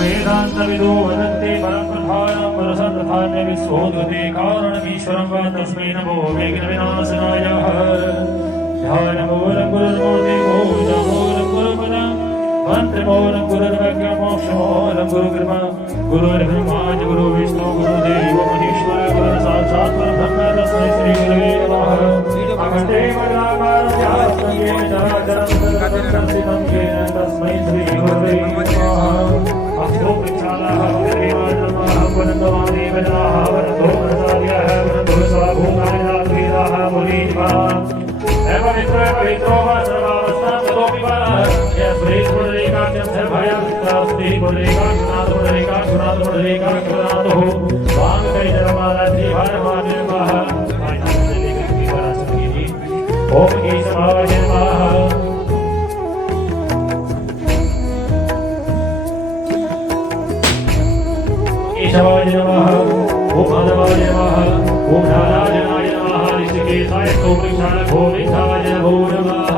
वेदान्तविदो वदन्ति परं प्रधानं परसन्धान्य विश्वोदते कारणमीश्वरं वा तस्मै नमो विघ्नविनाशनाय ध्यानमूलं गुरुर्मूर्ति पूजामूलं गुरुपदं मन्त्रमूलं गुरुर्वाक्यमोक्षमूलं गुरुकृपा गुरुर्ब्रह्मा गुरुर्विष्णु गुरुर्देवो महेश्वर गुरुर्साक्षात् परब्रह्म तस्मै श्रीगुरवे नमः अखण्डे वज्राकारं ध्यानं चराचरं येन तस्मै श्रीगुरवे नमः अस्तु विचारः देवाय नमः वन्दवानि वेदाः वन्दो प्रसाद्यः वन्दो सर्वभूतानि नाथवेदाः मुनीः पवित्रो वा सर्वावस्थां ततोऽपि वा यस्मैस्फुररेकाख्यं सर्वभयमुक्तास्ति पुररेकाक्षुनाथपुररेकाक्षुनाथो वाङ्कैतरमालाद्रिभारमादिर्वाः ओम केशवाय नमः केशवाय नमः ओम माधवाय नमः ओम नारायणाय नमः ऋषिकेशाय स्तोत्रशाय भोविष्ठाय नमो नमः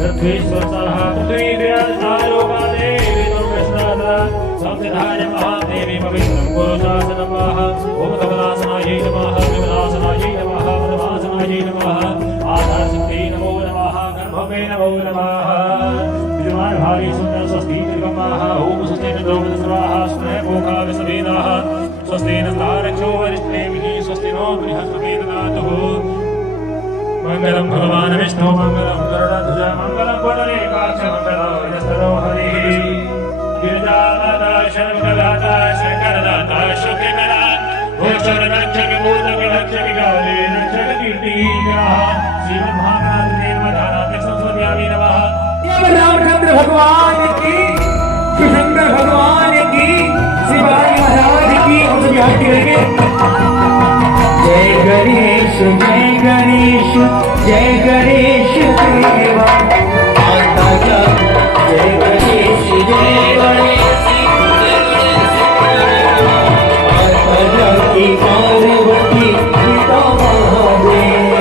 तत्वेश्वरः पृथ्वीव्यासालोकादे वेदं कृष्णादरा संसिधाय महादेवी पवित्रं पुरुषाय नमः ओम कमलासनाय नमः विमलासनाय नमः वनवासनाय नमः आधारशक्ति नमो नमः गर्भवे नमो नमः विद्यमान भारी सुंदर स्वस्ति निर्गमाः ओम स्वस्ति द्रौपदी सर्वाः स्नेह भोगा विसवेदाः स्वस्ति नस्तारक्षो वरिष्ठेभिः स्वस्ति नो बृहस्पति ददातु मंगलम भगवान विष्णु मंगलम गरुड़ध्वज मंगलम पुंडरीकाक्ष मंगलम यस्तनो हरिः गिरिजामाता शर्मदाता शंकरदाता शुक्रिकरा भूषणरक्षक भूतविरक्षक काले रक्षक कीर्तिकरः श्रीमन्महागणाधिदेवतानां संस्मर्यामि नमः रामचंद्र भगवान की शंकर भगवान की शिवाजी महाराज की हम सब याद करेंगे जय गणेश जय गणेश जय गणेश देवा माता जय गणेश जय गणेश माता की पार्वती पिता महादेव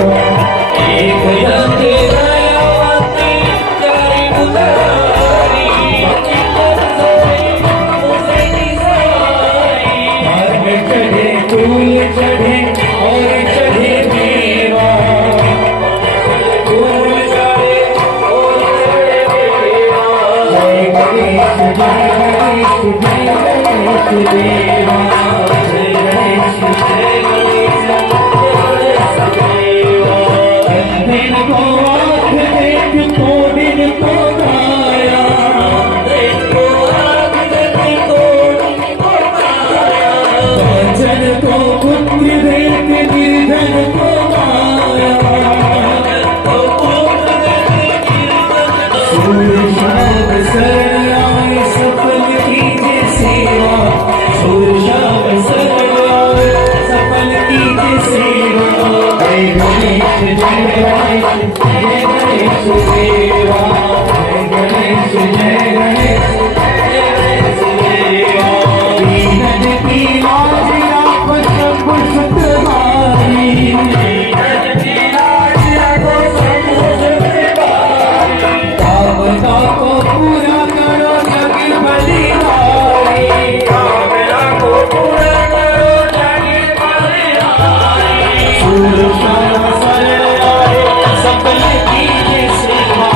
एक दंत दयावती चारि मुरारी मार्ग चढ़े फूल चढ़े और चढ़े मेवा फूल चढ़े और चढ़े मेवा जय गणेश जय गणेश जय गणेश देवा जय गणेश जय गणेश देवा दिन को आँख देख को दिन को गाया दिन को आँख देख को दिन को गाया वचन को पुत्र देख निर्धन को गाया सूर्य शाम शरण आए सफल कीजे सेवा सूर्य शाम शरण आए सफल कीजे सेवा जय गणेश जय गणेश जय गणेश देवा जय गणेश जय गणेश जय गणेश देवा दीनन की लाज आप सब सतवारी दीनन की लाज आप सब सतवारी कामना को पूरा करो जग बलिहारी कामना को पूरा करो जग बलिहारी सूर्य शाम शरण आए सफल कीजे सेवा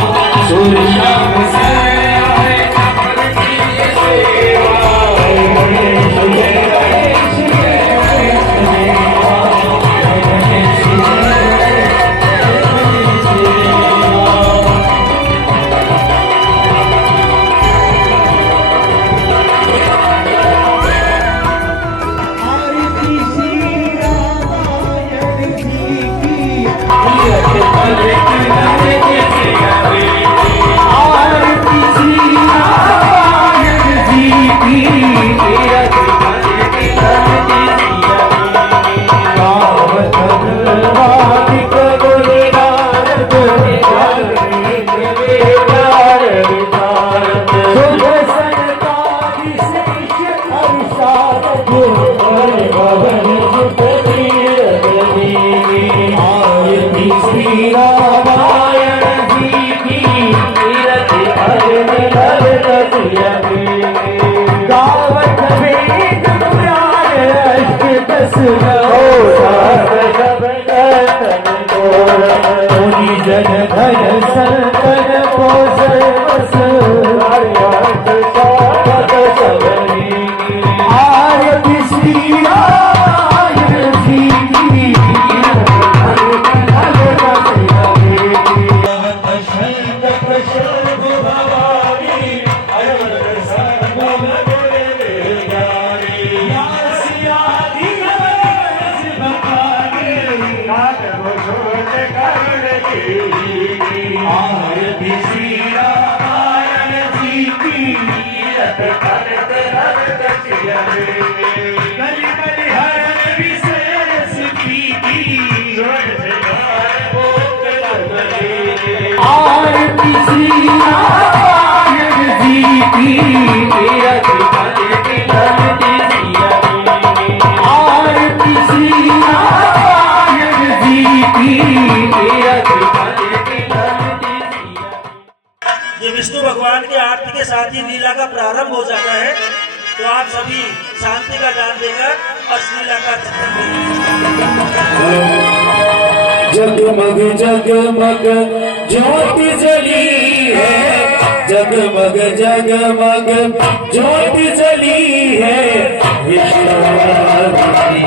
सूर्य शाम शरण आए सफल कीजे सेवा जय गणेश जय गणेश जय गणेश देवा जय गणेश जय गणेश देवा आरती श्री रामायण जी की आरती श्री रामायण जी की श्री रामायण जी की तीरथ भर भर आरती श्री रामायण जी की रत करत रत चियरे गली गली हरण विशेष की आरती श्री रामायण जी की रत करत रत चियरे आरती श्री रामायण जी की रत करत ये विष्णु भगवान की आरती के साथ ही लीला का प्रारंभ हो जाता है। तो आप सभी शांति का दान देकर इस लीला का चित्रण जगमग जगमग ज्योति जली है जगमग जगमग ज्योति जली है विश्ववासिनी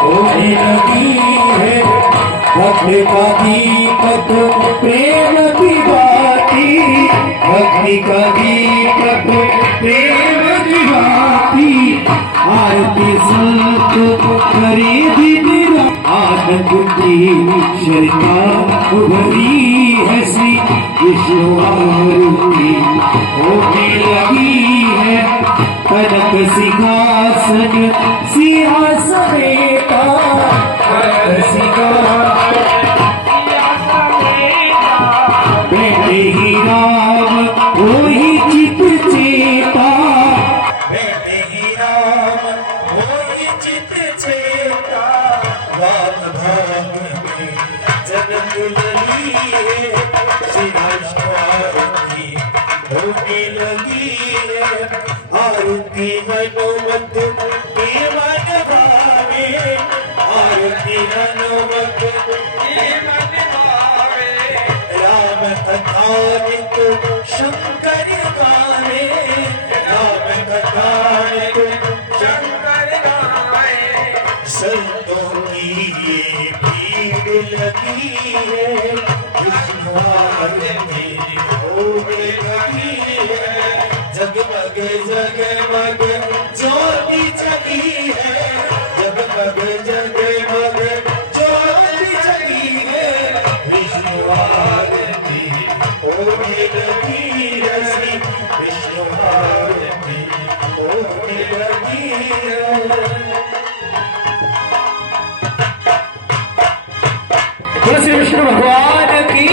होने लगी है भक्ति का दीपक प्रेम की बाती भक्ति का दीपक प्रेम की बाती आरती संत करे दिन आत्म बुद्धि शरिता उभरी है श्री विष्णु आरती होने लगी है कनक सिंहासन सिंहासन का कनक सिंहासन बेटे ही राम वही चित चेता बेटे ही राम वही चित चेता राम भाग में जन्म लगी है श्री विष्णु आरती होने लगी है आरती हनुमत के मन भावे आरती हनुमत के मन भावे राम कथानिक शंकर गावे राम कथानिक शंकर गावे संतों की ये भीड़ लगी है विष्णु आरती होने लगी है जगमग जगमग ज्योति जगी है जगमग जगमग ज्योति जगी है विष्णु आरती होने लगी है श्री विष्णु आरती होने लगी है श्री विष्णु भगवान की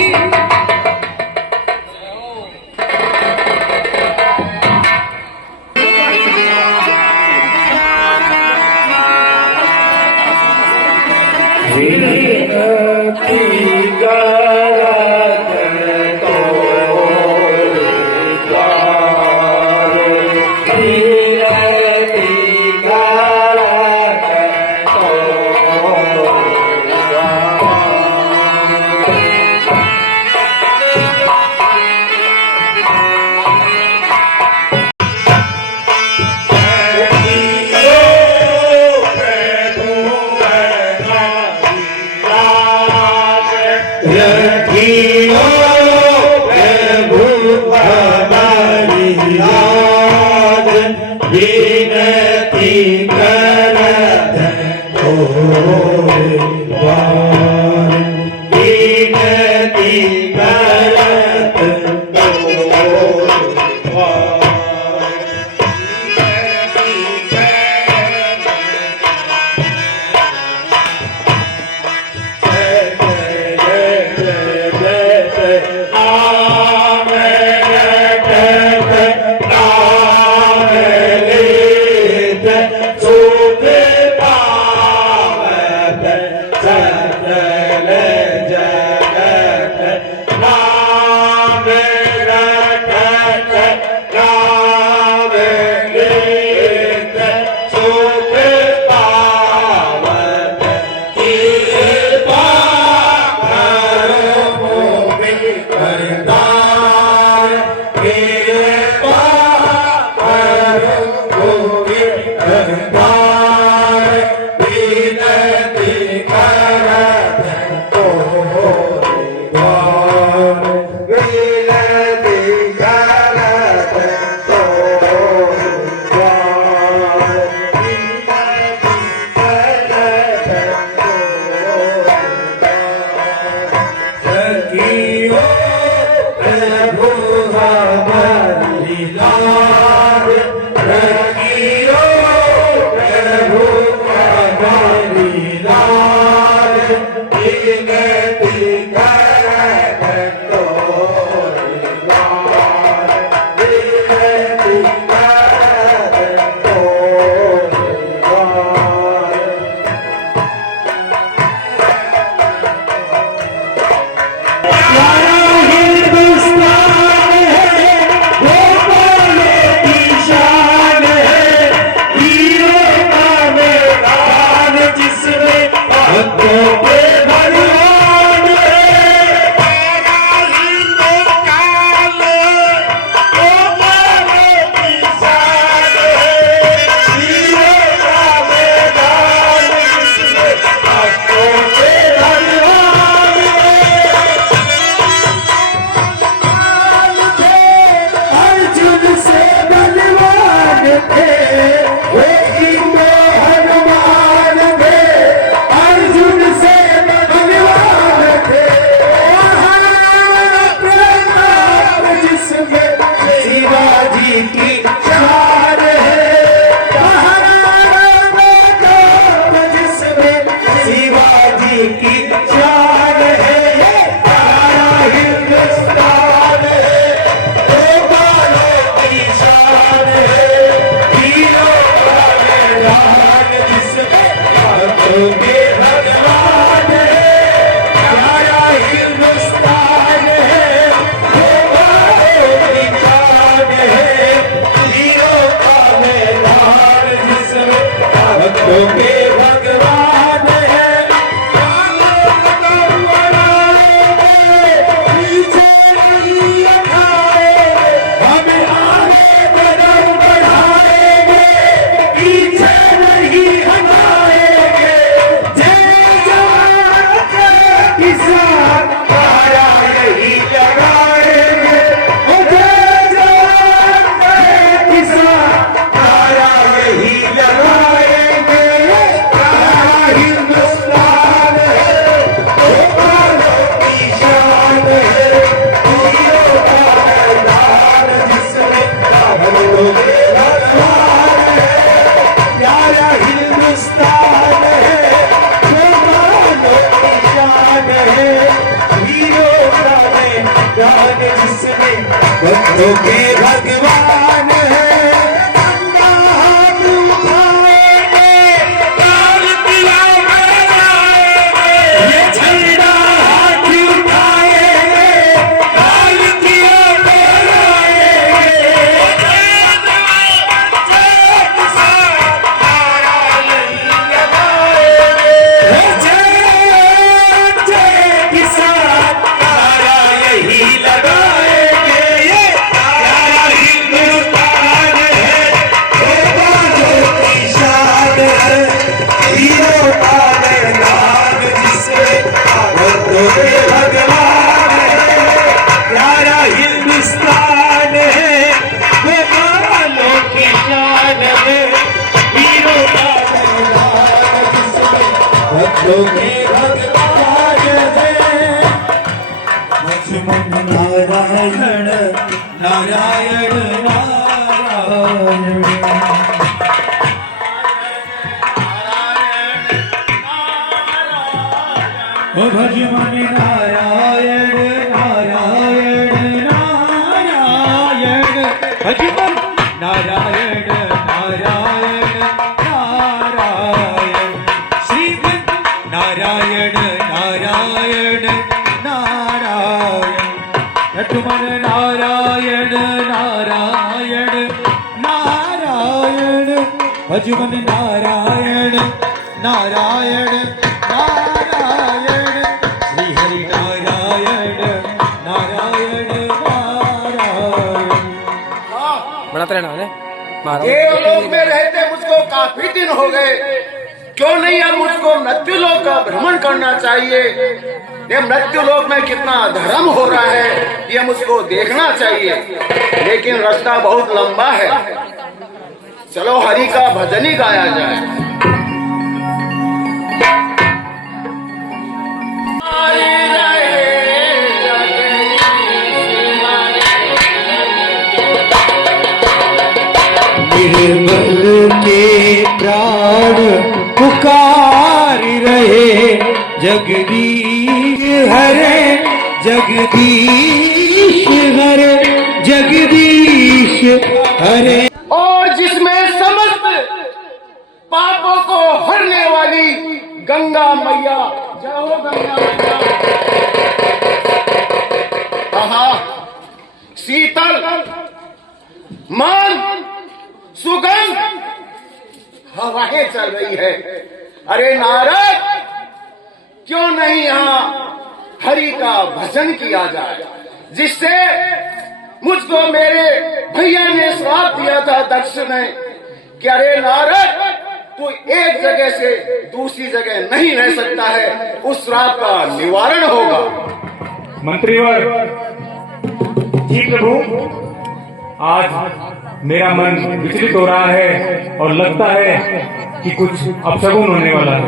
भक्तों के भगवान है गंगा हाथ उठाएंगे लाल किला में आएंगे ये झंडा हाथ उठाएंगे लाल किला में आएंगे हिंदुस्तान है वो बालों की शान है हीरों का भक्तों के भगवान है लक्ष्मण नारायण नारायण नारायण ओ भजमन नारायण नारायण नारायण भजमन नारायण नारायण नारायण श्रीमन नारायण नारायण नारायण भजमन नारायण नारायण नारायण भजमन नारायण नारायण नारायण श्री हरि नारायण नारायण नारायण बनाते रहना है देवलोक में रहते मुझको काफी दिन हो गए, क्यों नहीं अब मुझको मृत्युलोक का भ्रमण करना चाहिए। ये मृत्युलोक में कितना धर्म हो रहा है ये मुझको देखना चाहिए, लेकिन रास्ता बहुत लंबा है। चलो हरि का भजन ही गाया जाए। निर्मल के प्राण पुकार रहे जगदीश हरे जगदीश हरे जगदीश हरे। और जिसमें समस्त पापों को हरने वाली गंगा मैया, जय हो गंगा मैया। आहा, शीतल मन सुगंध हवाएं चल रही है। अरे नारद, क्यों नहीं यहाँ हरि का भजन किया जाए, जिससे मुझको मेरे भैया ने श्राप दिया था दक्ष ने कि अरे नारद तू एक जगह से दूसरी जगह नहीं रह सकता है, उस श्राप का निवारण होगा। मंत्रीवर जी प्रभु, आज मेरा मन विचलित हो रहा है और लगता है कि कुछ अपशगुन होने वाला है।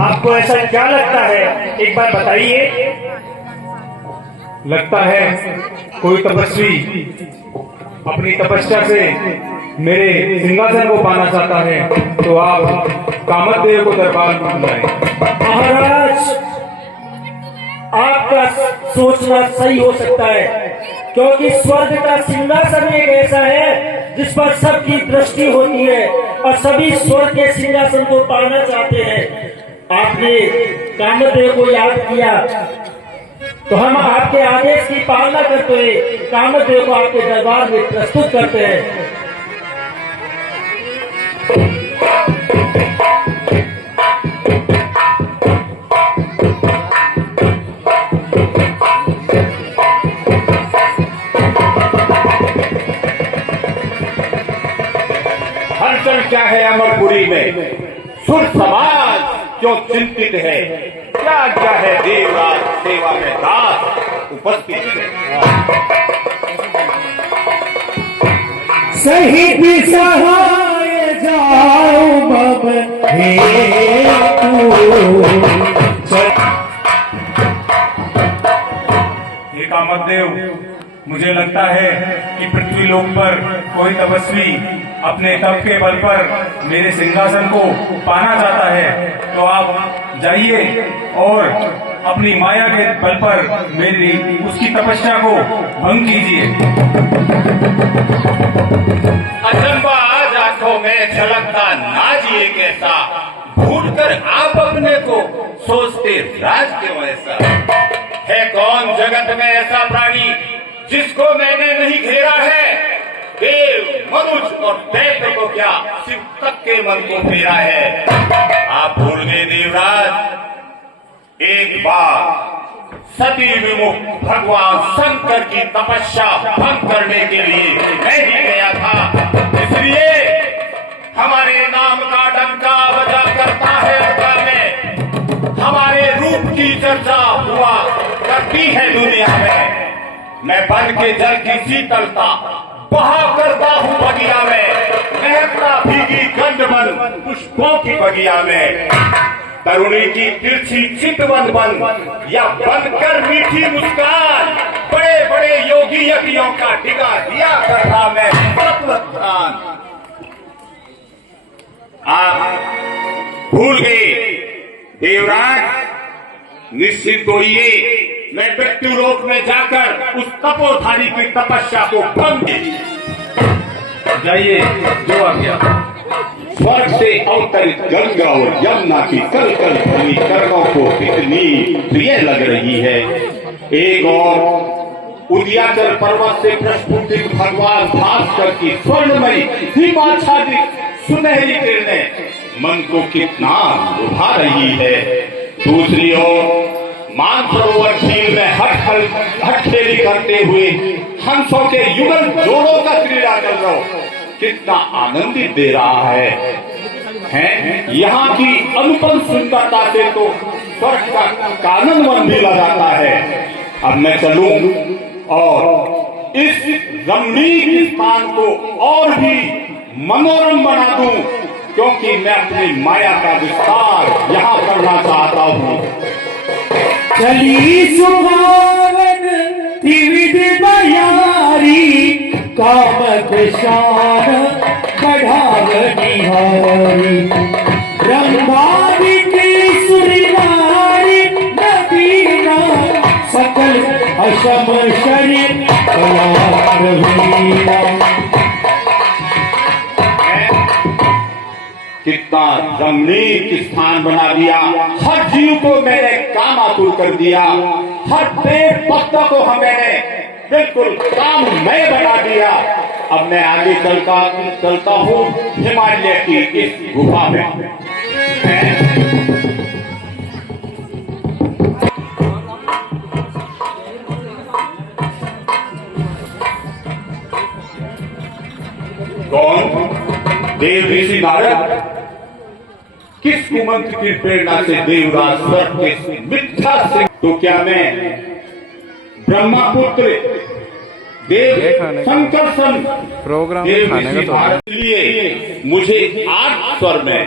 आपको ऐसा क्या लगता है, एक बार बताइए। लगता है कोई तपस्वी अपनी तपस्या से मेरे सिंहासन को पाना चाहता है, तो आप कामतदेव को दरबार में बुलाएं। महाराज, आपका सोचना सही हो सकता है, क्योंकि स्वर्ग का सिंहासन एक ऐसा है जिस पर सबकी दृष्टि होती है और सभी स्वर्ग के सिंहासन को पाना चाहते हैं। आपने कामदेव को याद किया, तो हम आपके आदेश की पालना करते हुए कामदेव को आपके दरबार में प्रस्तुत करते हैं। हलचल क्या है अमरपुरी में, सुर समाज क्यों चिंतित है, क्या क्या है देवराज सेवा में दास उपस्थित है। सही सहाय जाओ बब हे ये कामतदेव, मुझे लगता है कि पृथ्वी लोक पर कोई तपस्वी अपने तप के बल पर मेरे सिंहासन को पाना चाहता है, तो आप जाइए और अपनी माया के बल पर मेरी उसकी तपस्या को भंग कीजिए। अचंबा आज आंखों में झलकता नाज ये कैसा, भूल कर आप अपने को सोचते राज क्यों ऐसा। है कौन जगत में ऐसा प्राणी जिसको मैंने नहीं घेरा है। देव मनुष्य और दैत्य को क्या शिव तक के मन को फेरा है। आप भूल गए देवराज, एक बार सती विमुख भगवान शंकर की तपस्या भंग करने के लिए मैं ही गया था। इसलिए हमारे नाम का डंका बजा करता है उनका में, हमारे रूप की चर्चा हुआ करती है दुनिया में। मैं बन के जल की शीतलता बहा करता हूँ बगिया में, महकता भीगी गंध बन पुष्पों की बगिया में। तरुणी की तिरछी चितवन बन या बनकर मीठी मुस्कान, बड़े बड़े योगी यज्ञों का डिगा दिया करता मैं तत्वधान। आप भूल गए देवराज, निश्चित होइए मैं मृत्यु लोक में जाकर उस तपोधारी की तपस्या को भंग जाइए, जो आ गया। स्वर्ग से अवतरित गंगा और यमुना की कल कल ध्वनि कर्णों को कितनी प्रिय लग रही है। एक और उदयाचल पर्वत से प्रस्फुटित भगवान भास्कर की स्वर्णमयी हिमाच्छादित सुनहरी किरणें मन को कितना लुभा रही है। दूसरी ओर मानसरोवर झील में हटखेली करते हुए हंसों के युगल जोड़ों का क्रीड़ा कर रहा कितना आनंदित दे रहा है। यहाँ की अनुपम सुंदरता से तो स्वर्ग का कानन वन भी लगाता है। अब मैं चलूं और इस रमणीक स्थान को और भी मनोरम बना दूं, क्योंकि मैं अपनी माया का विस्तार यहाँ करना चाहता हूँ। चली सुहावन त्रिविध बयारी, कामक शान बढ़ावनी हारी। रंगादिक सुरनारी नबीना, सकल अशम शरीर कलार वीरा। कितना रमणीक स्थान बना दिया, हर जीव को मैंने काम आतुर कर दिया, हर पेड़ पत्ता को मैंने बिल्कुल काममय बना दिया। अब मैं आगे चलता हूँ हिमालय की इस गुफा में। कौन? देव ऋषि नारद। किस कुमंत्र की प्रेरणा से देवराज स्वर्ग के मिथ्या से, तो क्या मैं ब्रह्मपुत्र देव संकर्षण प्रोग्राम देव खाने ऋषि का तो नारद, इसलिए मुझे 8 स्वर में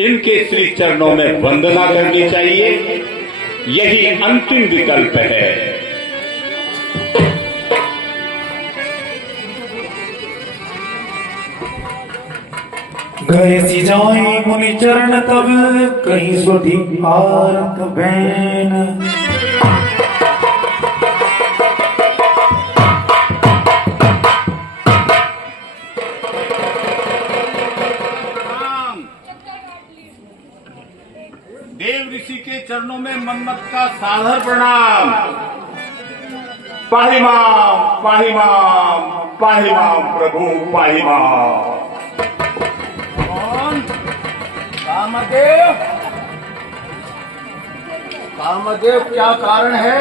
इनके श्री चरणों में वंदना करनी चाहिए। यही अंतिम विकल्प है। गए सी जाए मुनि चरण तब, कहीं सुधी आरत बैन। देव ऋषि के चरणों में मन्मथ का सादर प्रणाम। पाहि माम, पाहि माम, पाहि माम प्रभु, पाहि माम। कामदेव, कामदेव क्या कारण है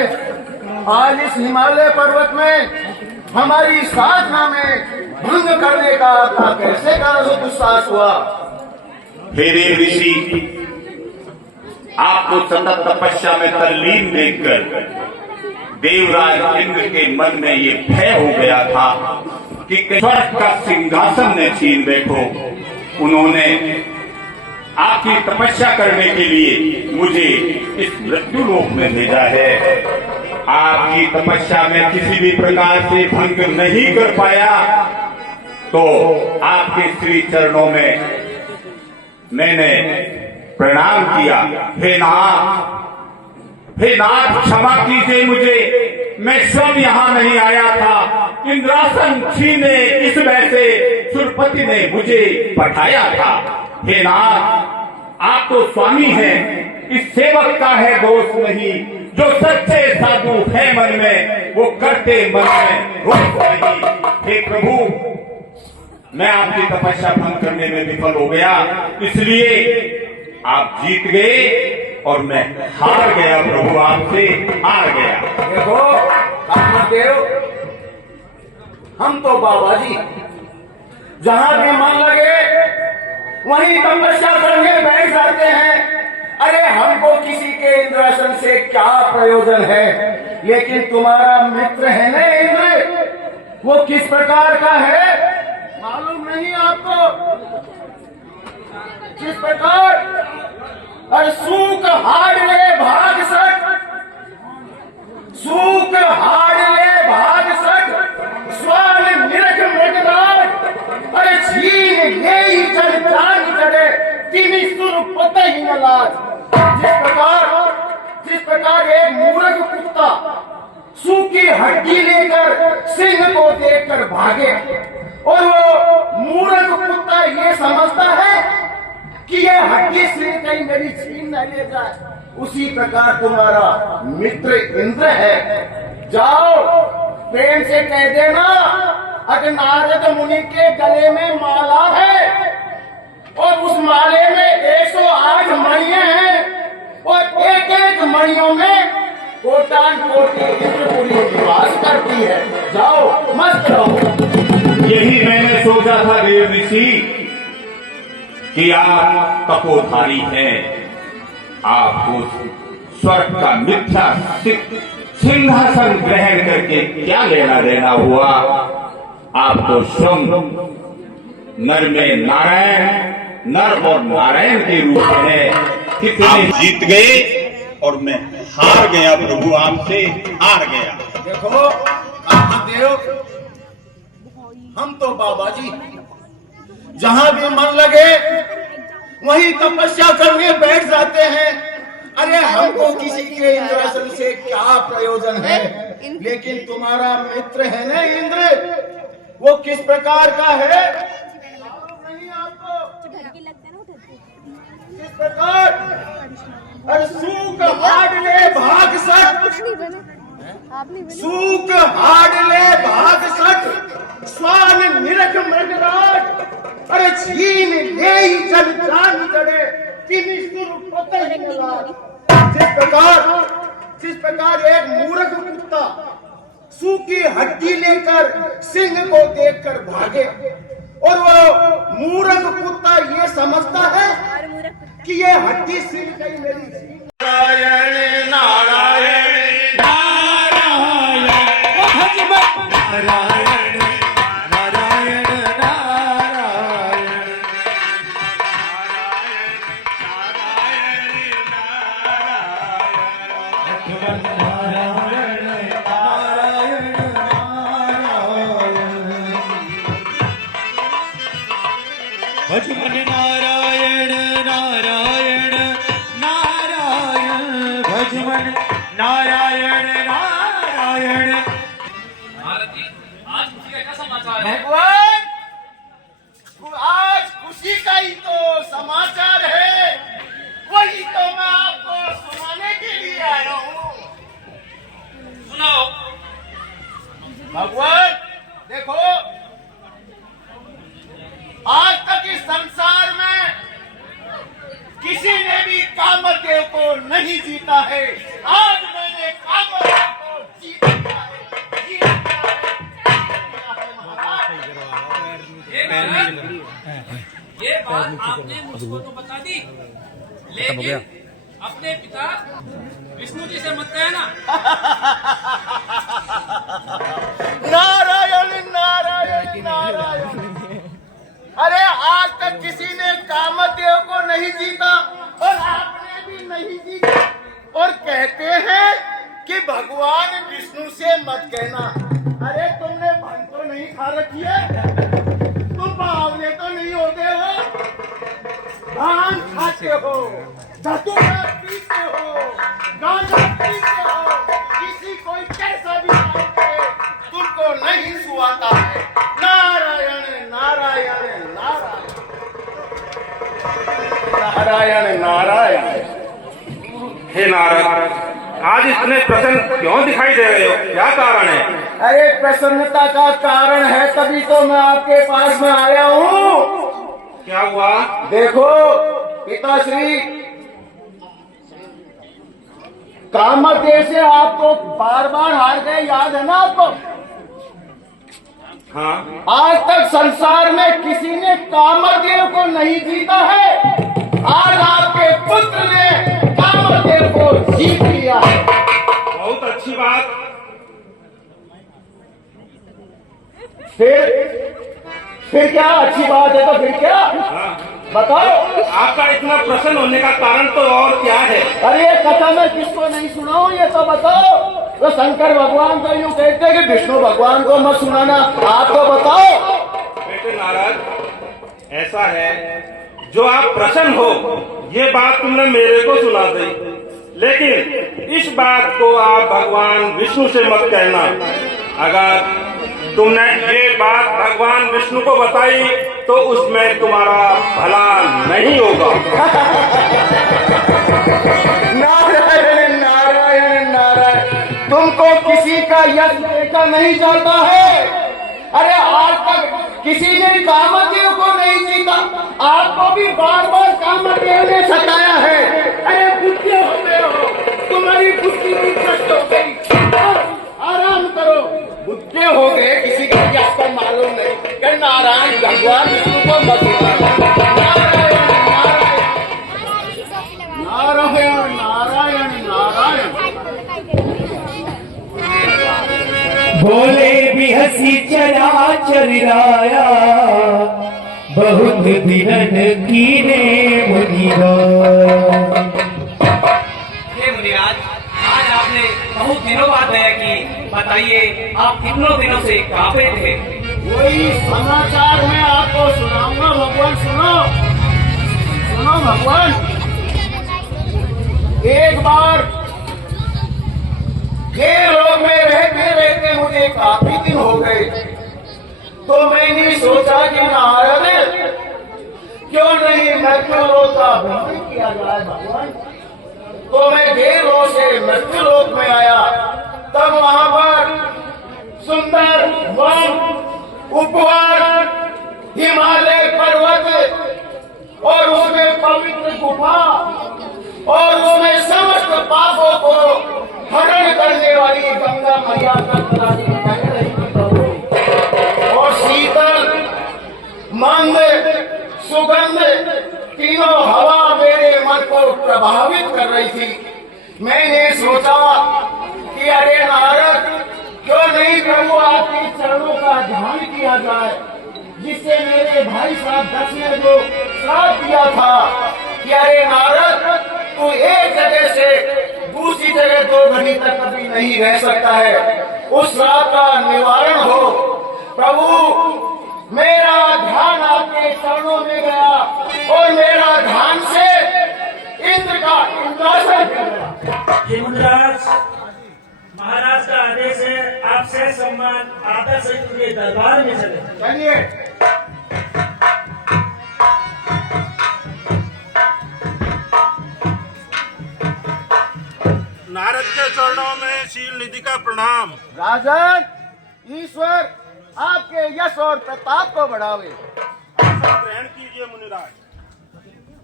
आज इस हिमालय पर्वत में हमारी साधना में भंग करने का आपका कैसे कारण दुस्साहस हुआ। हे देव ऋषि, आपको सतत तपस्या में तल्लीन देखकर देवराज इंद्र के मन में ये भय हो गया था कि स्वर्ग का सिंहासन न छीन बैठो। उन्होंने आपकी तपस्या करने के लिए मुझे इस मृत्यु लोक में भेजा है। आपकी तपस्या में किसी भी प्रकार से भंग नहीं कर पाया, तो आपके श्री चरणों में मैंने प्रणाम किया। हे नाथ, हे नाथ, क्षमा कीजिए मुझे। मैं स्वयं यहाँ नहीं आया था। इंद्रासन छीने इस वजह से सुरपति ने मुझे पठाया था। हे नाथ, आप तो स्वामी हैं, इस सेवक का है दोष नहीं। जो सच्चे साधु है मन में, वो करते मन में रोष नहीं। हे प्रभु, मैं आपकी तपस्या भंग करने में विफल हो गया, इसलिए आप जीत गए और मैं हार गया। प्रभु, आपसे हार गया। देखो देव, हम तो बाबा जी जहां भी मन लगे वहीं तपस्या करने बैठ जाते हैं। अरे हमको किसी के इंद्रासन से क्या प्रयोजन है, लेकिन तुम्हारा मित्र है ना इंद्र, वो किस प्रकार का है मालूम नहीं आपको? किस प्रकार? और सूख हाड़ ले भाग सट, सूख हाड़ ले भाग सट, स्वान निरख मृगराज, अरे छीन ले ही चल जान चढ़े, तिमी सुर पता ही न लाज। जिस प्रकार एक मूर्ख कुत्ता सूखी हड्डी लेकर सिंह को देखकर भागे और वो मूर्ख कुत्ता ये समझता है कि ये हड्डी सिंह कहीं मेरी छीन न ले जाए, उसी प्रकार तुम्हारा मित्र इंद्र है। जाओ प्रेम से कह देना अगर नारद मुनि के गले में माला है और उस माले में 108 मणियां हैं और एक एक मणियों में कोटान कोटि इंद्रपुरी निवास करती है। जाओ मस्त रहो। यही मैंने सोचा था देव ऋषि कि आप तपोधारी हैं, आपको स्वर्ग का मिथ्या सिंहासन ग्रहण करके क्या लेना देना हुआ। आप तो स्वयं नर में नारायण, नर और नारायण के रूप में कितने जीत गए और मैं हार गया। प्रभु, आपसे हार गया। देखो देव, हम तो बाबा जी जहां भी मन लगे वहीं तपस्या करने बैठ जाते हैं। अरे हमको किसी के इंद्रासन से क्या प्रयोजन है, लेकिन तुम्हारा मित्र है ना इंद्र, वो किस प्रकार का है नहीं आपको? किस प्रकार? अरे सूख हाड़ ले भाग सट, सूख हाड़ ले भाग सट, स्वान निरख मृगराज, अरे छीन ले ही चल जान चढ़े, तिमी सुर पता ही न लाज। जिस प्रकार एक मूर्ख कुत्ता सूखी हड्डी लेकर सिंह को देखकर भागे और वो मूर्ख कुत्ता ये समझता है कि ये हड्डी सिंह कहीं मेरी। नारायण नारायण भजमन नारायण नारायण नारायण, भजमन नारायण नारायण। आज खुशी का क्या समाचार है? भगवान, आज खुशी का ही तो समाचार है, वही तो मैं आपको सुनाने के लिए आया हूँ। सुनाओ। भगवान देखो, आज तक इस संसार में किसी ने भी कामदेव को नहीं जीता है। आज मैंने कामदेव को जीत लिया है, जीत लिया है महाराज। ये बात आपने मुझको तो बता दी, लेकिन अपने पिता विष्णु जी से मत कहना। नारायण नारायण नारायण। अरे आज तक किसी ने कामदेव को नहीं जीता और आपने भी नहीं जीता, और कहते हैं कि भगवान विष्णु से मत कहना। अरे तुमने भंग तो नहीं खा रखी है, तुम बावले तो नहीं होते हो, भांग खाते हो, धतूरा पीते हो, गांजा पीते हो, किसी कोई कैसा भी विष्णु आता है। नारायण नारायण नारायण नारायण नारायण। हे नारद, आज इतने प्रसन्न क्यों दिखाई दे रहे हो? क्या कारण है? अरे प्रसन्नता का कारण है, तभी तो मैं आपके पास में आया हूँ। क्या हुआ? देखो पिताश्री, कामदेव से आप तो बार बार हार गए, याद है ना आपको? हाँ। आज तक संसार में किसी ने कामदेव को नहीं जीता है। आज आपके पुत्र ने कामदेव को जीत लिया है। बहुत अच्छी बात। फिर क्या अच्छी बात है? तो फिर क्या बताओ? आपका इतना प्रसन्न होने का कारण तो और क्या है? अरे ये कथा मैं किसको नहीं सुनाऊं, ये तो बताओ। तो शंकर भगवान तो यूं कहते हैं कि विष्णु भगवान को मत सुनाना, आप तो बताओ। बेटे नारद, ऐसा है, जो आप प्रसन्न हो ये बात तुमने मेरे को सुना दी, लेकिन इस बात को आप भगवान विष्णु से मत कहना। अगर तुमने ये बात भगवान विष्णु को बताई तो उसमें तुम्हारा भला नहीं होगा। नारायण नारायण नारायण। तुमको किसी का यश देखा नहीं जाता है। अरे आज तक किसी ने कामदेव को नहीं जीता, आपको भी बार बार कामदेव ने सताया है। अरे बुद्धि हो गए हो, तुम्हारी बुद्धि भी भ्रष्ट हो गई। आराम करो, बुद्धि हो गए, किसी का यश का मालूम नहीं कि नारायण भगवान विष्णु को मत नारायण नारायण नारायण नारायण। बोले भी हसी चला चरिराया, बहुत दिनन कीने मुनिरा। हे मुनिराज, आज आपने बहुत दिनों बाद दया की। बताइए, आप कितनों दिनों से कहाँ पे थे? वही समाचार मैं आपको सुनाऊंगा। भगवान सुनो सुनो भगवान। एक बार ये लोग में रहते रहते मुझे काफी दिन हो गए, तो मैंने सोचा कि नारद क्यों नहीं मृत्युलोक का भ्रमण किया जाए भगवान। तो मैं देरों से मृत्युलोक में आया। तब वहां पर सुंदर वन, उपवन, हिमालय पर्वत और उसमें पवित्र गुफा और उसमें समस्त पापों को हरण करने वाली गंगा मैया का तलाशी बह रही थी प्रभु। और शीतल मंद सुगंध तीनों हवा मेरे मन को प्रभावित कर रही थी। मैंने सोचा कि अरे नारद, क्यों नहीं प्रभु आपके चरणों का ध्यान किया जाए, जिससे मेरे भाई साहब दस ने जो श्राप दिया था कि अरे नारद तू एक जगह से दूसरी जगह 2 घड़ी तक कभी नहीं रह सकता है, उस श्राप का निवारण हो। प्रभु मेरा ध्यान आपके चरणों में गया और मेरा ध्यान से इंद्र का इंद्रासन कर गया। ये मुनिराज, महाराज का आदेश है, आपसे सम्मान आदर से उनके दरबार में चले। चलिए। नारद के चरणों में शील निधि का प्रणाम। राजन, ईश्वर आपके यश और प्रताप को बढ़ावे। ग्रहण कीजिए मुनिराज।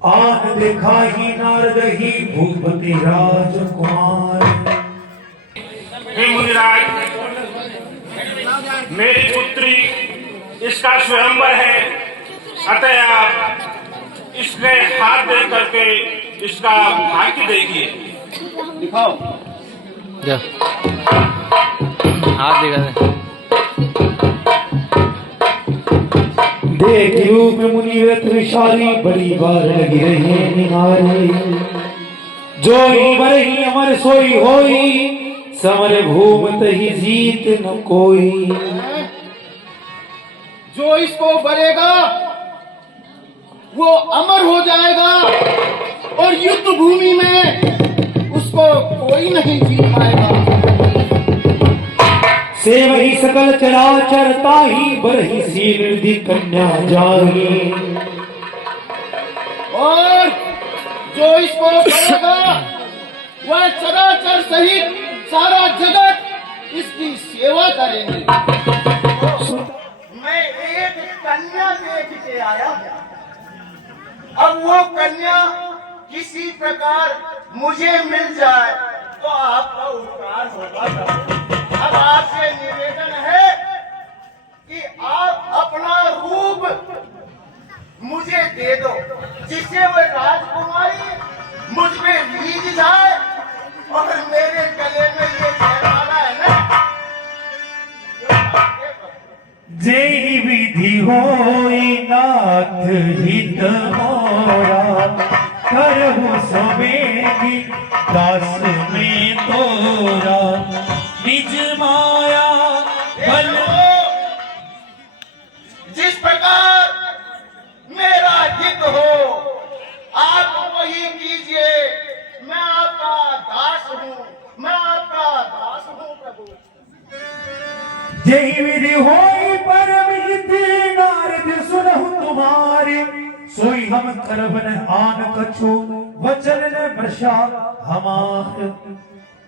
आन देखा ही नारद ही भूपति राजकुमार। हे मुनिराज, मेरी पुत्री इसका स्वयंवर है, अतः आप इसके हाथ दे करके इसका भाग्य देखिए। दिखाओ। हाथ दिखा देख रूप मुनिव्रत विशाली, बड़ी बार लगी रहे निहारी। जो ही मरही अमर सोई होई, समर भूम तही जीत न कोई। जो इसको बरेगा वो अमर हो जाएगा और युद्ध भूमि में उसको कोई नहीं जीत पाएगा। से वही सकल चराचर ताही बरही सील दी कन्या जाही। और जो इसको करेगा वह चराचर सहित सारा जगत इसकी सेवा करेंगे। मैं एक कन्या देख के आया, अब वो कन्या किसी प्रकार मुझे मिल जाए तो आपका उपकार होगा। अब आपसे निवेदन है कि आप अपना रूप मुझे दे दो, जिससे वह राजकुमारी मुझ में रीझ जाए और मेरे गले में ये जयमाला है ना, जय विधि होई नाथ हित मोरा, करहु सवेगी दास में तोरा, निज माया बल। जिस प्रकार मेरा हित हो आप वही कीजिए। मैं आपका दास हूँ, मैं आपका दास हूँ प्रभु। जय विधि होई परम हित नारद सुनहु तुम्हारे, सोई हम करबन आन कछु वचन न वर्षा हमार।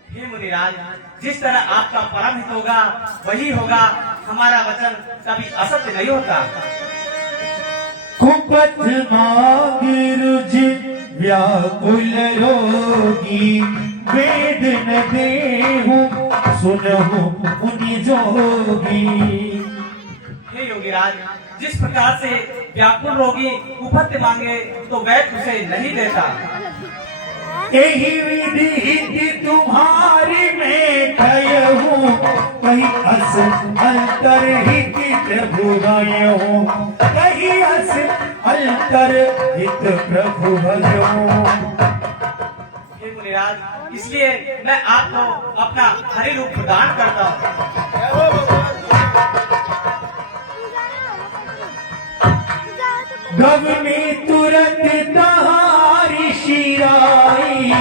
हे मुनिराज, जिस तरह आपका परम हित होगा वही होगा, हमारा वचन कभी असत्य नहीं होता। कुपथ मांगे रुझि व्याकुल रोगी, वेद न देहु सुनहु मुनि जोगी। हे योगीराज, जिस प्रकार से व्याकुल रोगी कुपथ मांगे तो वैद्य उसे नहीं देता। यही विधि हिति तुम्हारी में कहूँ, कहीं अस अंतर हिति प्रभु भयो, कहीं अस अंतर हित प्रभु भयो। हे मुनिराज, इसलिए मैं आपको अपना हरि रूप प्रदान करता हूँ। गव में तुरंत तहारी शिराई,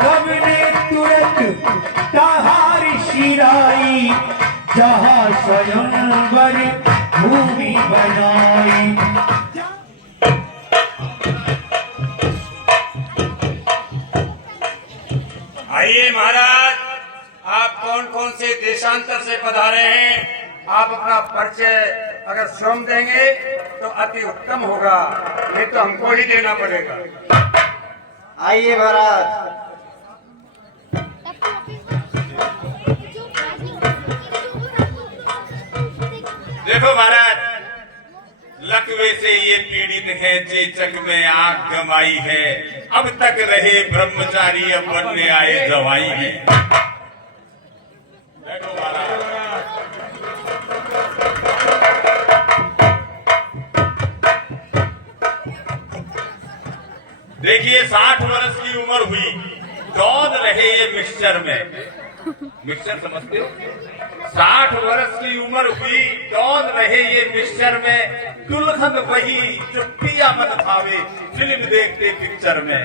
गव में तुरंत तहारी शिराई, जहाँ स्वयंवर भूमि बनाई। आइए महाराज, आप कौन कौन से देशांतर से पधारे हैं? आप अपना परिचय अगर स्वयं देंगे तो अति उत्तम होगा, नहीं तो हमको ही देना पड़ेगा। आइए महाराज। देखो महाराज, लकवे से ये पीड़ित है, चेचक में आग गमाई है, अब तक रहे ब्रह्मचारी अब बनने आए जवाई है। देखो महाराज, देखिए 60 वर्ष की उम्र हुई, दौड़ रहे ये मिक्सचर में। मिक्सचर समझते हो? 60 वर्ष की उम्र हुई, दौड़ रहे ये मिक्सचर में, दुल्हन वही जो पिया मन भावे, फिल्म देखते पिक्चर में।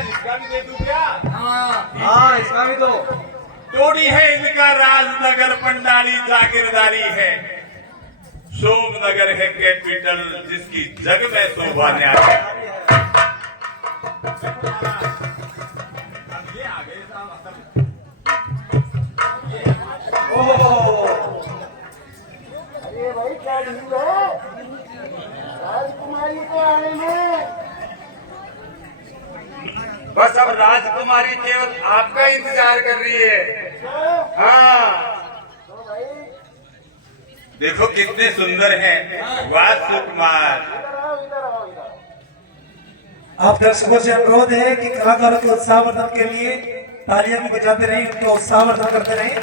इसका भी दे दूं क्या? हाँ, इसका भी दो। तोड़ी है इनका राजनगर, पंडाली जागीरदारी है, सोमनगर है कैपिटल, जिसकी जग में शोभा न्यारी। अरे भाई क्या ढूंढ है राजकुमारी को आने में? बस अब राजकुमारी केवल आपका इंतजार कर रही है। हाँ, देखो कितने सुंदर हैं, वाह सुकुमार। आप दर्शकों से अनुरोध है कि कलाकारों के उत्साहवर्धन के लिए तालियां भी बजाते रहिए, उनके उत्साहवर्धन करते रहिए।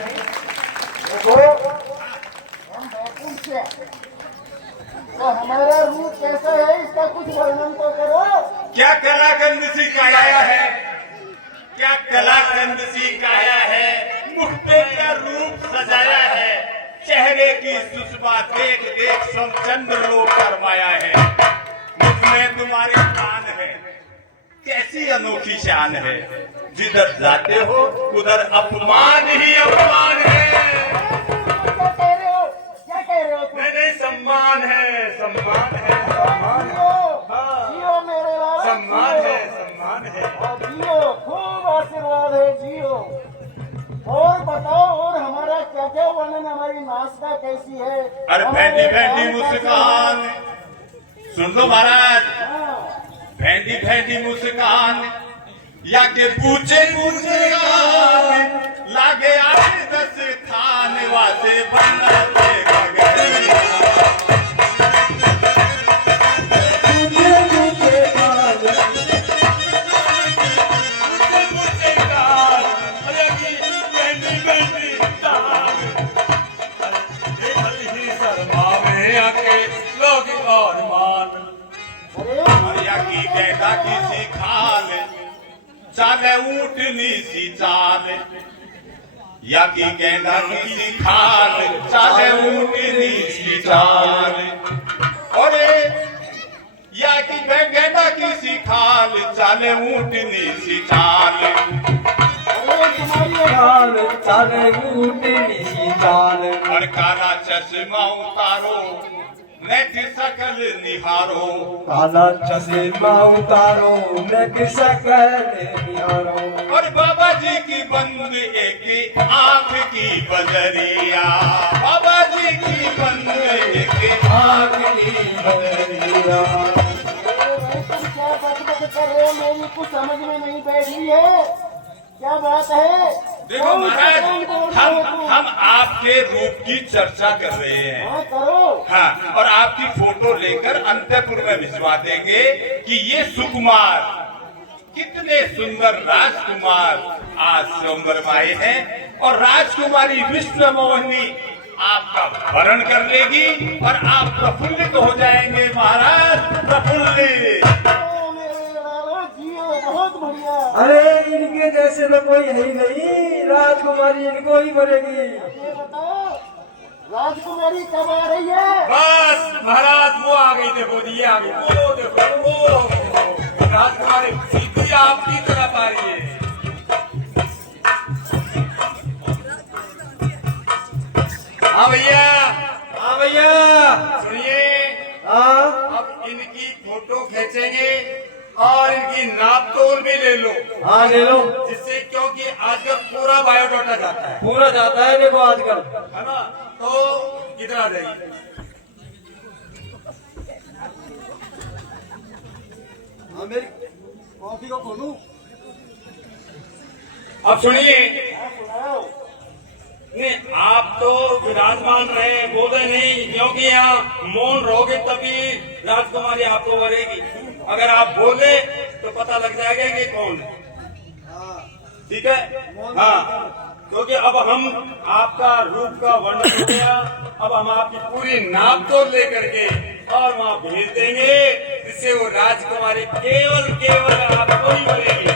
तो हमारा रूप कैसा है, इसका कुछ वर्णन तो करो। क्या कलाकंद सी काया है, क्या कलाकंद सी काया है, मुख पे क्या रूप सजाया है, चेहरे की सुषमा देख देख स्वयं चंद्र लोक करवाया है। मुझ में तुम्हारे प्राण है, कैसी अनोखी शान है, जिधर जाते हो उधर अपमान ही अपमान है। क्या कह रहे हो, क्या कह रहे हो तुम? नहीं, सम्मान है, सम्मान है, सम्मान है, जियो, जियो मेरे लाला, सम्मान जियो। है, सम्मान है। और जियो, खूब आशीर्वाद है, जियो। और बताओ, और हमारा क्या क्या वर्णन, हमारी नाश्ता कैसी है? अरे भेंडी भेंडी मुस्कान, सुन लो महाराज, भेंडी भेंडी मुस्कान, या के पूछे मुस्कान, लागे 8-10 थान वासे बनते गगन। किसी खाल चाले ऊँटनी सी चाल, या की गेंदा किसी खाल चाले ऊँटनी सी चाल, और या की गेंदा किसी खाल चाले ऊँटनी सी चाल। चाले ऊँटनी सी चाल, और काला चश्मा उतारो नेक सकल निहारो, काला चश्मा उतारो नेक सकल निहारो, और बाबा जी की बंद एक आंख की बदरिया, बाबा जी की बंद एक आग की बदरिया। तुम क्या बकबक कर रहे हो? मेरी कुछ समझ में नहीं बैठ रही है, क्या बात है? देखो महाराज, हम आपके रूप की चर्चा कर रहे हैं। हाँ, करो। हाँ, और आपकी फोटो लेकर अंतपुर में भिजवा देंगे कि ये सुकुमार, कितने सुंदर राजकुमार आज स्वयंवर में आए हैं, और राजकुमारी विश्व मोहिनी आपका वरण कर लेगी और आप प्रफुल्लित हो जाएंगे महाराज, प्रफुल्लित। ओ मेरे लाला, जियो, बहुत बढ़िया। अरे इनके जैसे तो कोई है ही नहीं, राजकुमारी इनको ही मरेगी। ये बताओ, राजकुमारी कब आ रही है? बस महाराज वो आ गई, देखो ये आ गई, वो देखो वो राजकुमारी सीधी आपकी तरफ आ रही है। हाँ भैया, हाँ भैया, सुनिए, अब इनकी फोटो खींचेंगे और इनकी नाप तोल भी ले लो। हाँ ले लो, जिससे, क्योंकि आजकल पूरा बायोडाटा जाता है, पूरा जाता है देखो आजकल। है ना, तो इधर आ जाइए। हाँ मेरी कॉफी को खोलूं? अब सुनिए, सुनाओ। नहीं आप तो विराजमान रहे, बोले नहीं, क्योंकि यहाँ मौन रहोगे तभी राजकुमारी आपको वरेगी। अगर आप बोले तो पता लग जाएगा कि कौन है। ठीक है, हाँ, क्योंकि अब हम आपका रूप का वर्णन हो गया, अब हम आपकी पूरी नाप तोल लेकर के और वहाँ भेज देंगे, जिससे वो राजकुमारी केवल आपको ही वरेगी।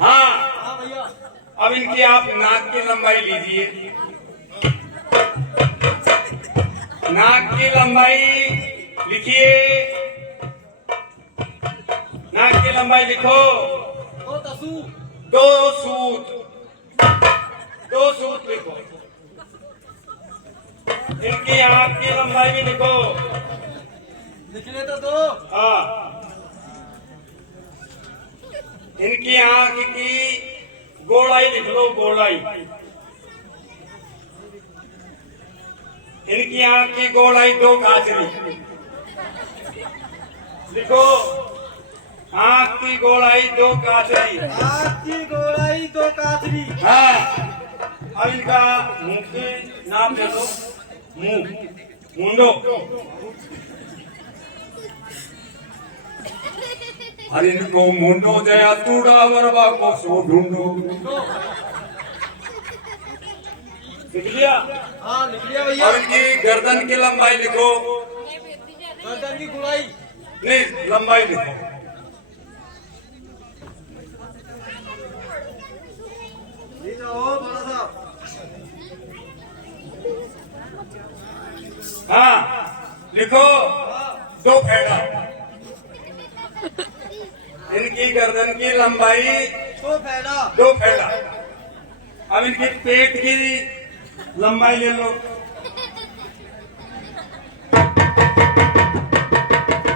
हाँ भैया, अब इनकी आप नाक की लंबाई लीजिए, नाक की लंबाई लिखिए, नाक की लंबाई लिखो, 2 सूत लिखो। इनकी आंख की लंबाई भी लिखो, लिखने तो दो। हाँ, इनकी आंख की गोलाई लिख लो, गोलाई, इनकी आंख की गोलाई 2 काचरी लिखो, आंख की गोलाई 2 काचरी, आँख की गोलाई 2 काचरी। हाँ। अब इनका मुंह के नाम दे दो, मुंडो, अरे इनको मुंडो जया तूड़ा वरबा को सो ढूंढो। लिख लिया? हाँ लिख लिया भैया। और इनकी गर्दन की लंबाई लिखो, गर्दन की गुड़ाई नहीं लंबाई लिखो, बड़ा सा। हाँ लिखो 2 फेड़ा। इनकी गर्दन की लंबाई 2 फेड़ा। अब इनकी पेट की लंबाई ले लो।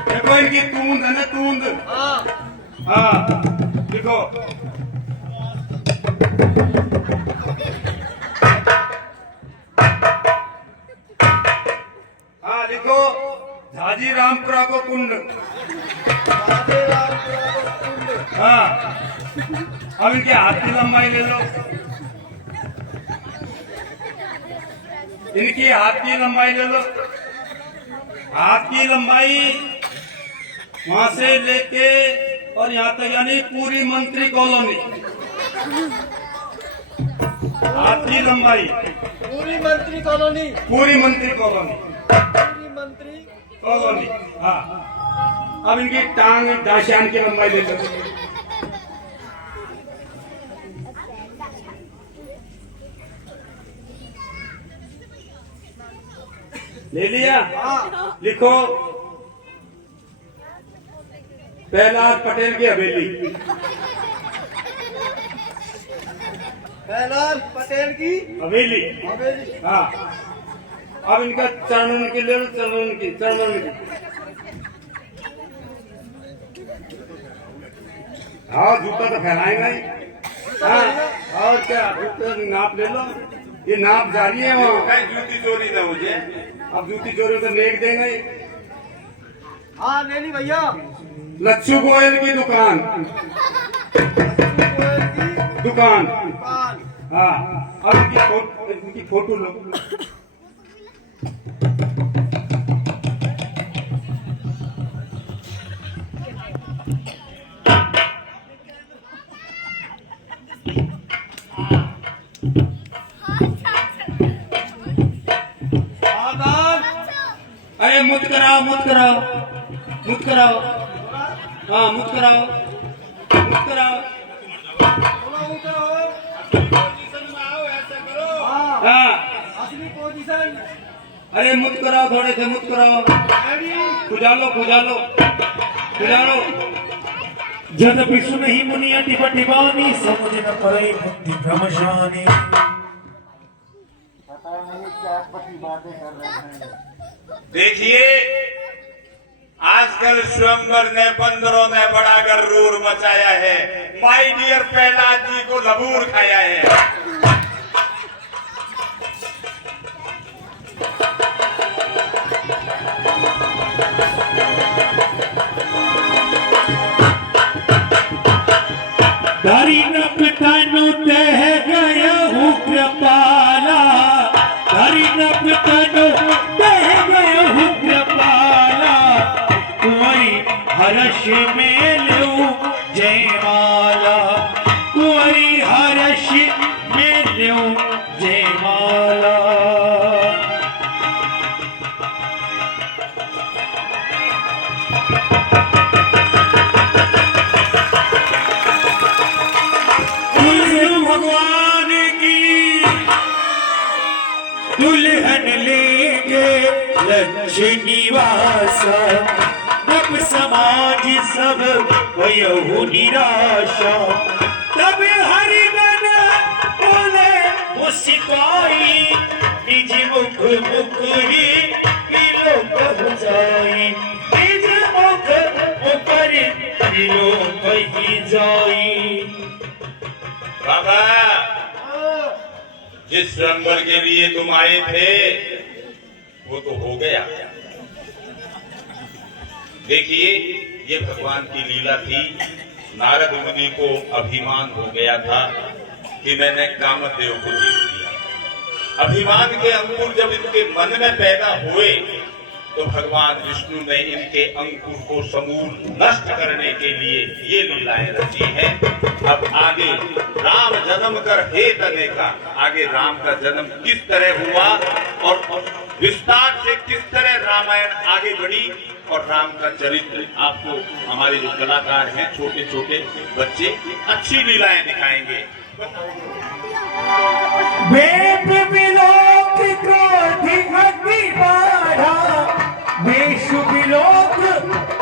देखो इनकी तूंद है ना, तूंद। हाँ लिखो। हाँ लिखो झाजी रामपुरा को कुंड। हाँ अब इनके हाथ की लंबाई ले लो। इनकी हाथ की लंबाई ले लो। हाथ की लंबाई वहां से लेके और यहाँ तक यानी पूरी मंत्री कॉलोनी। हाथ की लंबाई पूरी मंत्री कॉलोनी। पूरी मंत्री कॉलोनी। पूरी मंत्री कॉलोनी। हाँ अब इनकी टांग दाशान की लंबाई ले लो। ले लिया। लिखो प्रहलाद पटेल की हवेली। प्रहलाद पटेल की हवेली। हवेली। हाँ अब इनका चरणन की ले लो। चरणन की हाँ जूता तो फैलाएंगा ही। हाँ और क्या जूता नाप ले लो। ये नाप जारी है वहाँ। जूती चोरी था मुझे। अब जूती चोरी तो नेक देंगे। हाँ ले ली भैया। लच्छू गोयल की दुकान। दुकान। हाँ अब इनकी फोटो लो। अरे मुत कराओ मुत कराओ मुत कराओ। हाँ मुत कराओ मुत कराओ। हाँ असली पोजीशन। अरे मुत कराओ थोड़े से मुत कराओ। खुजा लो खुजा लो खुजा लो। जद विष्णु नहीं मुनिया टिप टिपानी समझ न पड़े बुद्धि भ्रमशानी। देखिए आजकल स्वयंवर ने बंदरों ने बड़ा गरूर मचाया है। माय डियर प्रहलाद जी को लबूर खाया है। दारी न पितानु तह गया हूँ कृपाला। दारी न पितानु तह गया हूँ कृपाला। कुंवरी हर्ष में लूं जयमाला। कुंवरी हर्ष में लूं जयमाला। भगवान की दुल्हन लेके लक्ष्मीवास। तब समाज सब वयहु निराशा। तब हरिगण बोले मुस्काई। निज मुख मुकरी किलो पहुँचाई। निज मुख मुकरी किलो कही जाई। बाबा जिस स्वयंवर के लिए तुम आए थे वो तो हो गया। देखिए ये भगवान की लीला थी। नारद मुनि को अभिमान हो गया था कि मैंने कामदेव को जीत लिया। अभिमान के अंकुर जब इनके मन में पैदा हुए तो भगवान विष्णु ने इनके अंकुर को समूल नष्ट करने के लिए ये लीलाएं रची हैं। अब आगे राम जन्म कर हे तने का आगे राम का जन्म किस तरह हुआ और विस्तार से किस तरह रामायण आगे बढ़ी और राम का चरित्र आपको हमारे जो कलाकार हैं छोटे छोटे बच्चे अच्छी लीलाएं दिखाएंगे। वेद विलोक क्रोध अति बाढ़ा। शुभ लोक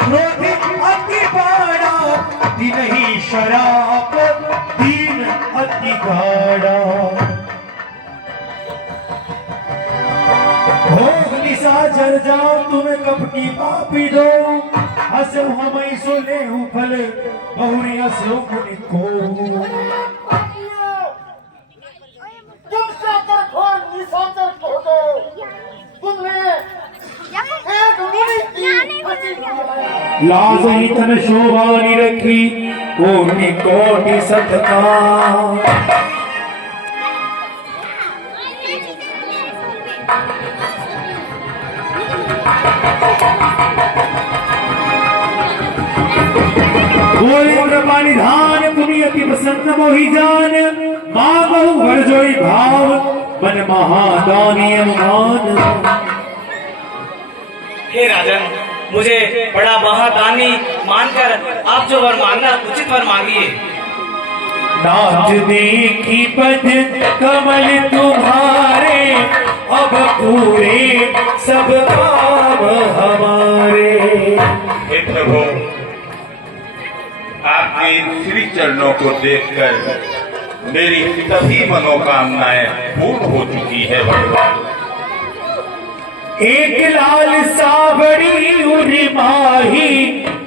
क्रोधी अति बाड़ा दिन ही शराब दीन अति गाड़ा भोग निशा जल जाओ तुम्हें कपटी पापी दो हसो हम सो ले फल बहुरी हसो मुनि को तुम साकर खोर निशाचर खोदो तुमने एक मुनि की हंसी की लाज ही तन शोभा रखी कोटि कोटि सतका निधान पुनि अति प्रसन्न मोहि जान माँ बहु भर जोई भाव मन महादानी मान हे राजन, मुझे बड़ा महादानी मानकर आप जो वर मांगना उचित वर मांगिए। नाच देखी पद कमल तुम्हारे अब पूरे सब काम हमारे। हे प्रभु, आपके इन श्री चरणों को देखकर मेरी सभी मनोकामनाएं पूर्ण हो चुकी है भगवान। एक लाल सावड़ी उरी माही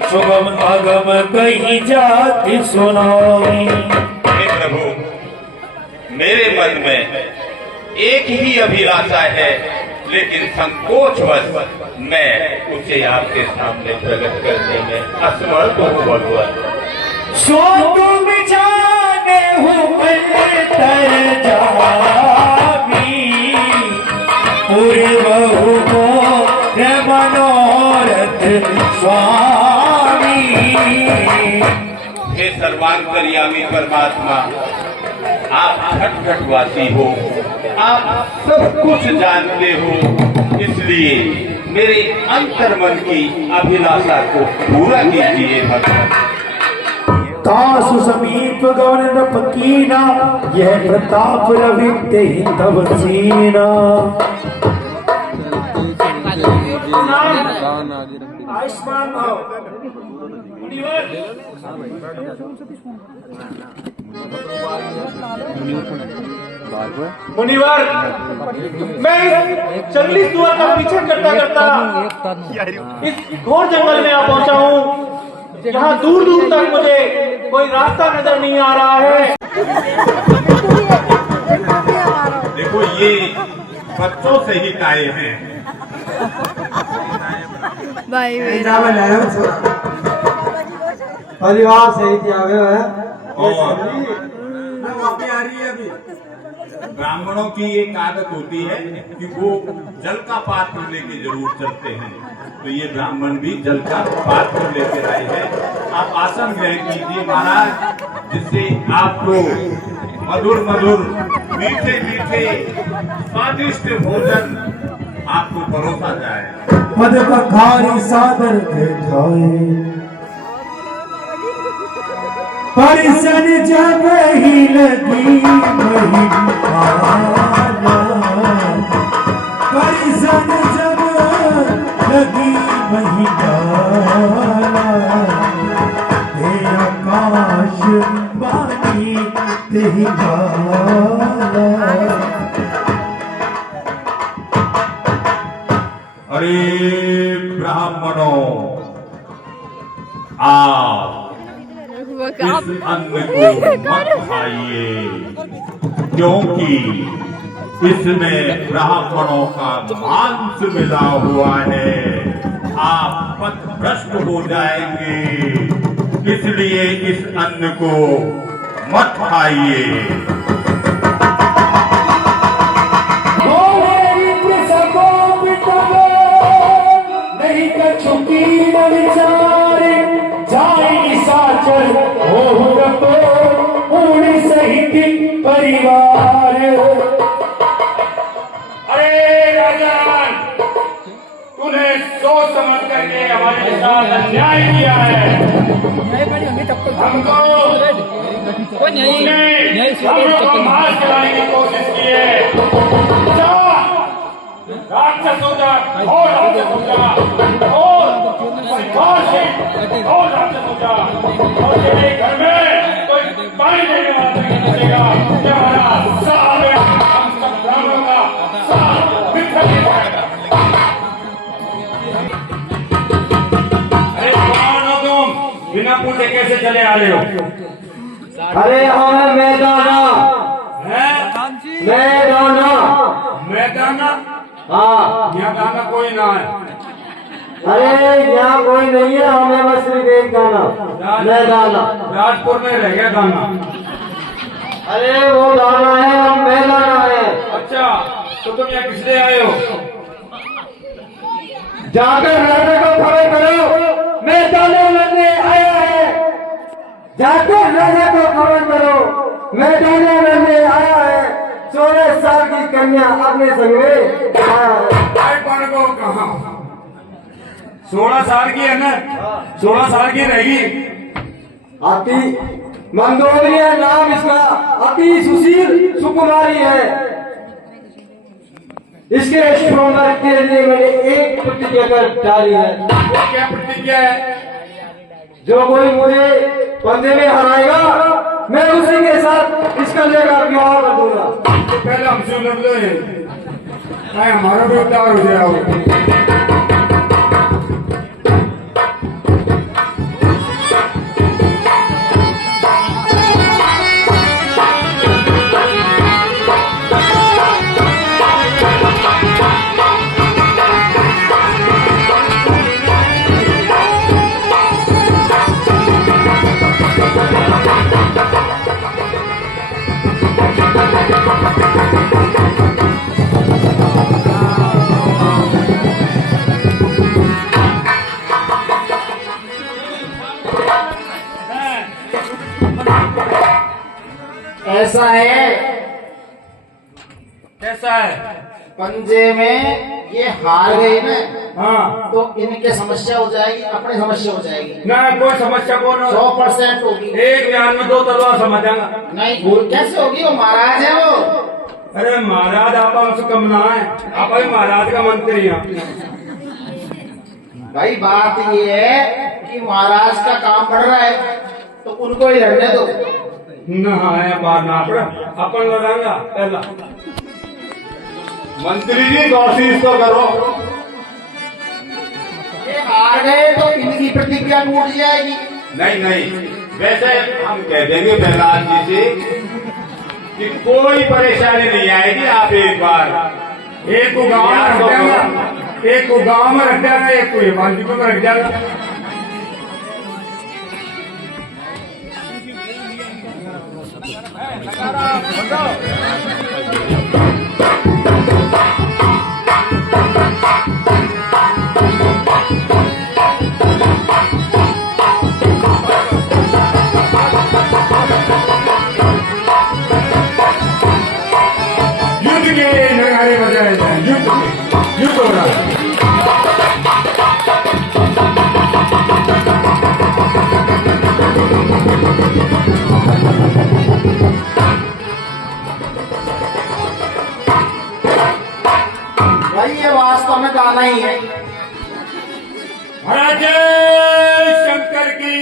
सुगम अगम कही जाति सुनाई। हे प्रभु, मेरे मन में एक ही अभिलाषा है, लेकिन संकोचवश मैं उसे आपके सामने प्रकट करने में असमर्थ हूँ भगवान। सो तुम जाने हो तर जामी पूर्व मनोरथ स्वामी। हे सर्वांतर्यामी परमात्मा, आप खटखटवासी हो, आप सब कुछ जानते हो, इसलिए मेरे अंतर्मन की अभिलाषा को पूरा कीजिए भगवान। कासु समीप गवन पकीना यह प्रताप रवि ते तब सीना। आयुष्मान भव। मुनिवर, मैं इस जंगली सुअर का पीछा करता करता इस घोर जंगल में आ पहुंचा हूँ। यहाँ दूर दूर तक मुझे कोई रास्ता नजर नहीं आ रहा है। देखो, ये बच्चों से ही आए हैं। परिवार सहित आगे है और ब्राह्मणों की एक आदत होती है कि वो जल का पात्र लेके जरूर चलते हैं, तो ये ब्राह्मण भी जल का पात्र लेकर आए हैं। आप आसन ग्रहण कीजिए महाराज, जिससे आपको मधुर मधुर मीठे मीठे स्वादिष्ट भोजन आपको परोसा जाए। मद पखारी सादर के खाए परिसन जब ही लगी वही पाला। परिसन जब लगी वही डाला। हे आकाश बानी तेहि गाला। अरे ब्राह्मणों, आप इस अन्न को मत खाइए, क्योंकि इसमें ब्राह्मणों का मांस मिला हुआ है। आप पथभ्रष्ट हो जाएंगे, इसलिए इस अन्न को मत खाइए। नहीं कछुकी न विचारे जाई साचर पूरी सहित परिवार। अरे राजन, तूने सोच समझ करके हमारे साथ अन्याय किया है। हमको हमलों को मार गिराने की कोशिश की है। जा राक्षस हो जा और राक्षस हो जा और परिवार से और राक्षस हो जा और तेरे घर में कोई पानी देने वाला नहीं बचेगा। ये हमारा सारे हम सब ब्राह्मणों का साथ बिखर जाएगा। अरे कौन हो तुम? बिना पूछे कैसे चले आ रहे हो? अरे हमें मैदाना मैदाना मैदाना? हाँ यहाँ दाना कोई ना है। अरे यहाँ कोई नहीं है, हमें बस सिर्फ एक दाना मैदाना। राजपुर में रह गया दाना। अरे वो दाना है, हम मैदाना है। अच्छा तो तुम यहाँ किस लिए आए हो? जाकर राजा को खबर करो मैदाना में आया है। जाकर राजा को खबर करो मैदाना में आया है। 16 साल की कन्या अपने संग में आया है। कौन को कहा? 16 साल की है ना? 16 साल की रहेगी। अति मंदोदरिया नाम इसका, अति सुशील सुकुमारी है। इसके श्रोमर के लिए मैंने एक प्रतिज्ञा कर डाली है। वो क्या प्रतिज्ञा है? जो कोई मुझे पंदे में हराएगा मैं उसी के साथ इसका लेकर विवाह कर दूंगा। तो पहले हमसे लड़ लो, हमारा भी उद्धार हो जाएगा। ऐसा है, कैसा है? पंजे में ये हार गई ना हाँ तो इनके समस्या हो जाएगी, अपनी समस्या हो जाएगी। ना कोई समस्या कौन हो? 100% होगी। एक बयान में 2 तलवार समझ जाएगा। नहीं भूल कैसे होगी? वो महाराज है वो। अरे महाराज आप हमसे कम ना है, आप ही महाराज का मंत्री हैं। भाई बात ये है कि महाराज का काम बढ़ रहा है तो उनको ही लड़ने दो। ना है बार ना पड़ा अपन लड़ाएगा पहला। मंत्री जी कोशिश तो करो। ये हार गए तो इनकी प्रतिज्ञा टूट जाएगी। नहीं नहीं, वैसे हम कह देंगे प्रहलाद जी से कि कोई परेशानी नहीं आएगी। आप एक बार एक को गाँव में रख देगा, एक को गाँव में रख देगा, एक को हिमांचल में रख देगा। युद्ध के नगाड़े बजाए जाए, युद्ध हो रहा है। भाई ये वास्तव में गाना ही है। महाराज जय शंकर की,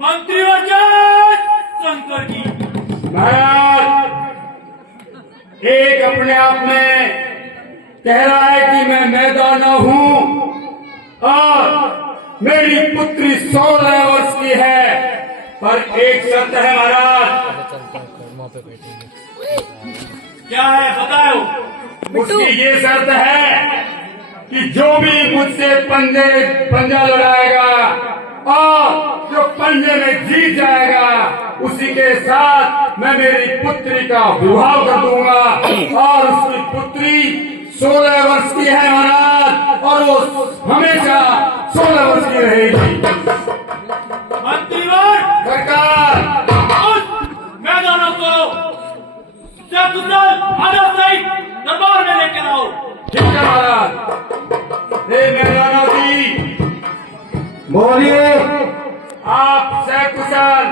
मंत्री और जय शंकर की। महाराज एक अपने आप में कह रहा है कि मैं मैदाना हूँ और मेरी पुत्री 16 वर्ष की है, पर एक शर्त है महाराज। क्या है बताओ? उसकी ये शर्त है कि जो भी मुझसे पंजा लड़ाएगा और जो पंजे में जीत जाएगा उसी के साथ मैं मेरी पुत्री का विवाह कर दूंगा। और उसकी पुत्री 16 वर्ष की है महाराज, और वो हमेशा 16 वर्ष की रहेगी। मंत्रीवर सरकार मैदानों को सकुशल आदर सहित दरबार में लेकर आओ। ठीक है महाराज। हे मैदाना जी, बोलिए। आप सकुशल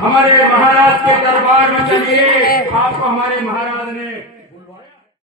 हमारे महाराज के दरबार में चलिए। आपको हमारे महाराज ने